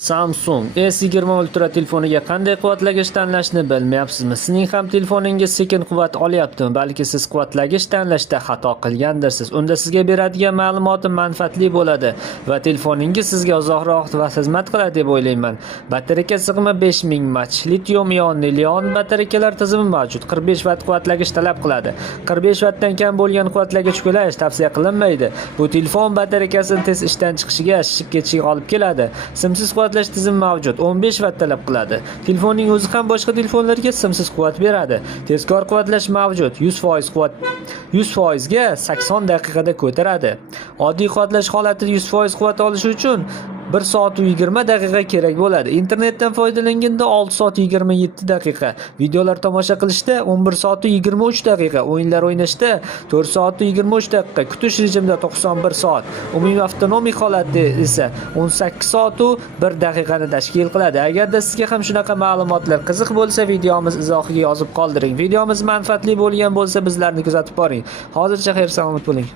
Samsung S20 Ultra telefoniga qanday quvvatlagich tanlashni bilmayapsizmi? Sizning ham telefoningiz sekin quvvat olyaptimi? Balki siz quvvatlagich tanlashda xato qilgandirsiz. Unda sizga beradigan ma'lumotim manfaatli bo'ladi va telefoningiz sizga uzoqroq vaqt xizmat qiladi deb o'ylayman. Batareyka sig'imi 5000 mAh, litium-ionli Li-ion batareykalar tizimi mavjud. 45 vatt quvvatlagich talab qiladi. 45 vattdan kam bo'lgan quvvatlagich qo'llash tavsiya qilinmaydi. Bu telefon batareykasini tez ishdan chiqishiga, shishib ketishiga olib keladi. Simsiz quvvatlash tizimi mavjud. 15 vatt talab qiladi. Telefonning o'zi ham boshqa telefonlarga simsiz quvvat beradi. Tezkor quvvatlash mavjud. 100% quvvat 100% ga 80 daqiqada ko'taradi. Oddiy quvvatlash holatida 100% quvvat olish uchun 1 soat 20 daqiqa kerak bo'ladi. Internetdan foydalanganda 6 soat 27 daqiqa, videolar tomosha qilishda 11 soat 23 daqiqa, o'yinlar o'ynashda 4 soat 23 daqiqa, kutish rejimida 91 soat, umumiy avtonomik holatda esa 18 soat 1 daqiqani tashkil qiladi. Agarda sizga ham shunaqa ma'lumotlar qiziq bo'lsa, videomiz izohiga yozib qoldiring. Videomiz manfaatli bo'lgan bo'lsa, bizlarni kuzatib boring. Hozircha xayr salomat bo'ling.